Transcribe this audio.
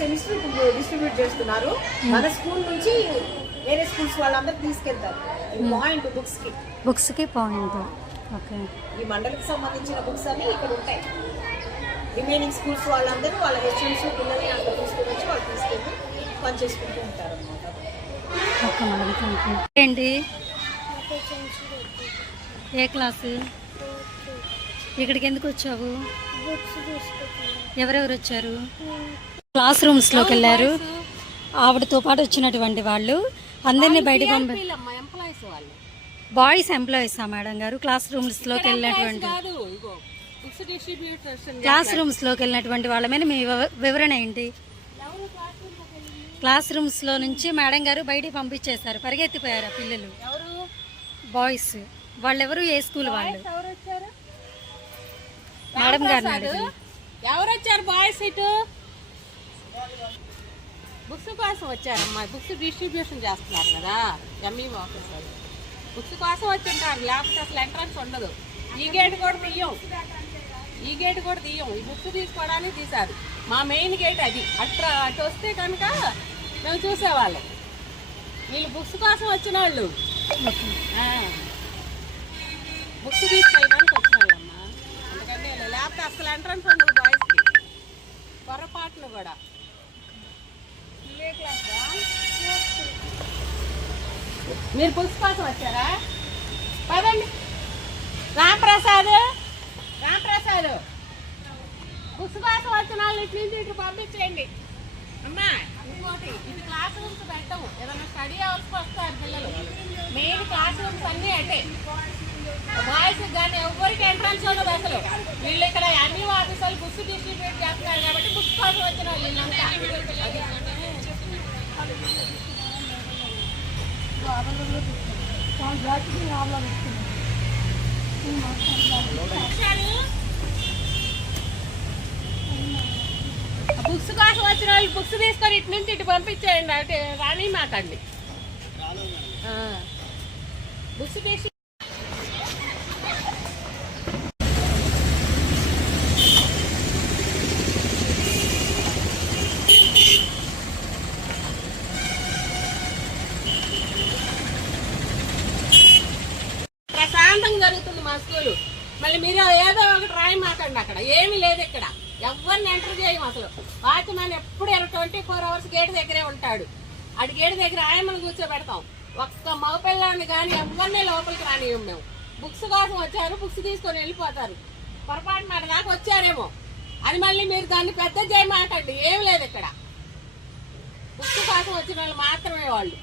Semester ఇప్పుడు distribute చేస్తున్నారు. మన స్కూల్ నుంచి వేరే స్కూల్స్ వాళ్ళందరూ తీసుకెళ్తారు పాయింట్ బుక్స్ కి పాయింట్. ఓకే. ఈ మండలికి సంబంధించిన బుక్స్ అన్ని ఇక్కడ ఉంటాయి. రిమైనింగ్ స్కూల్స్ వాళ్ళందరూ వాళ్ళ హెచ్ఎంస్ పిల్లల్ని అక్కడ తీసుకుని వచ్చి వాళ్ళు తీసుకెళ్ళి పనిచేసుకుంటూ ఉంటారు అన్నమాట. Okay madam, thank you. ఏంటి ఏ క్లాసు? ఇక్కడికి ఎందుకు వచ్చావు? ఎవరెవరు వచ్చారు? క్లాస్ రూమ్స్లోకి వెళ్ళారు. ఆవిడతో పాటు వచ్చినటువంటి వాళ్ళు అందరినీ బయటకు బాయ్స్ ఎంప్లాయీసా మేడం గారు? క్లాస్ రూమ్స్లోకి వెళ్ళినటువంటి వాళ్ళ మీద మీ వివరణ ఏంటి? క్లాస్ రూమ్స్లో నుంచి మేడం గారు బయటికి పంపించేశారు, పరిగెత్తిపోయారు పిల్లలు. బాయ్స్ వాళ్ళెవరు? ఏ స్కూల్ వాళ్ళు? మేడం గారు ఎవరు వచ్చారు? బాయ్స్ ఇటు బుక్స్ కోసం వచ్చారమ్మా. బుక్స్ డిస్ట్రిబ్యూషన్ చేస్తున్నారు కదా ఎంఈ ఆఫీసర్. బుక్స్ కోసం వచ్చి ఉంటారు, లేకపోతే అసలు ఎంట్రన్స్ ఉండదు. ఈ గేట్ కూడా తీయం, ఈ బుక్స్ తీసుకోవడానికి తీశారు. మా మెయిన్ గేట్ అది. అటు వస్తే కనుక మేము చూసేవాళ్ళం. వీళ్ళు బుక్స్ కోసం వచ్చిన వాళ్ళు, బుక్స్ తీసుకెళ్ళడానికి వచ్చిన వాళ్ళమ్మా. అందుకని లేకపోతే అసలు ఎంట్రన్స్ ఉండదు బాయ్స్కి, పొరపాటును కూడా. మీరు బుక్స్ కోసం వచ్చారా? పదండి. రాంప్రసాద్ బుక్స్ కోసం వచ్చిన వాళ్ళు ఇటు నుంచి ఇటు పంపించేయండి అమ్మా. ఇంకోటి, ఇది క్లాస్ రూమ్స్ పెట్టము, ఏదైనా స్టడీ అవర్స్కి వస్తారు పిల్లలు. మెయిన్ క్లాస్ రూమ్స్ అన్నీ అంటే బాయ్స్ కానీ ఎవరికి ఎంట్రన్స్ ఉండదు అసలు. వీళ్ళు ఇక్కడ అన్ని ఆఫీసర్లు బుక్స్ డిస్ట్రిబ్యూట్ చేస్తున్నారు కాబట్టి బుక్స్ కోసం వచ్చిన వాళ్ళు వీళ్ళంతా. బుక్స్ కోసం వచ్చిన వాళ్ళు బుక్స్ తీసుకొని ఇటు నుంచి ఇటు పంపించేయండి. అంటే రాని మాకండి బుక్స్ తీసి. ప్రశాంతంగా జరుగుతుంది మా స్కూలు. మళ్ళీ మీరు ఏదో ఒకటి రాయి మాకండి. అక్కడ ఏమీ లేదు, ఇక్కడ ఎవరిని ఎంటర్ చేయము అసలు. వాచ్మెన్ ఎప్పుడు 24 hours గేట్ దగ్గరే ఉంటాడు. అటు గేట్ దగ్గర ఆయమ్మను కూర్చోబెడతాం. ఒక్క మగపిల్లాన్ని కానీ ఎవరిని లోపలికి రానివ్వం మేము. బుక్స్ కోసం వచ్చారు, బుక్స్ తీసుకొని వెళ్ళిపోతారు. పొరపాటు మాట దాకా వచ్చారేమో అది మళ్ళీ మీరు దాన్ని పెద్ద చేయమాకండి. ఏమి లేదు ఇక్కడ. బుక్స్ కోసం వచ్చిన వాళ్ళు మాత్రమే వాళ్ళు.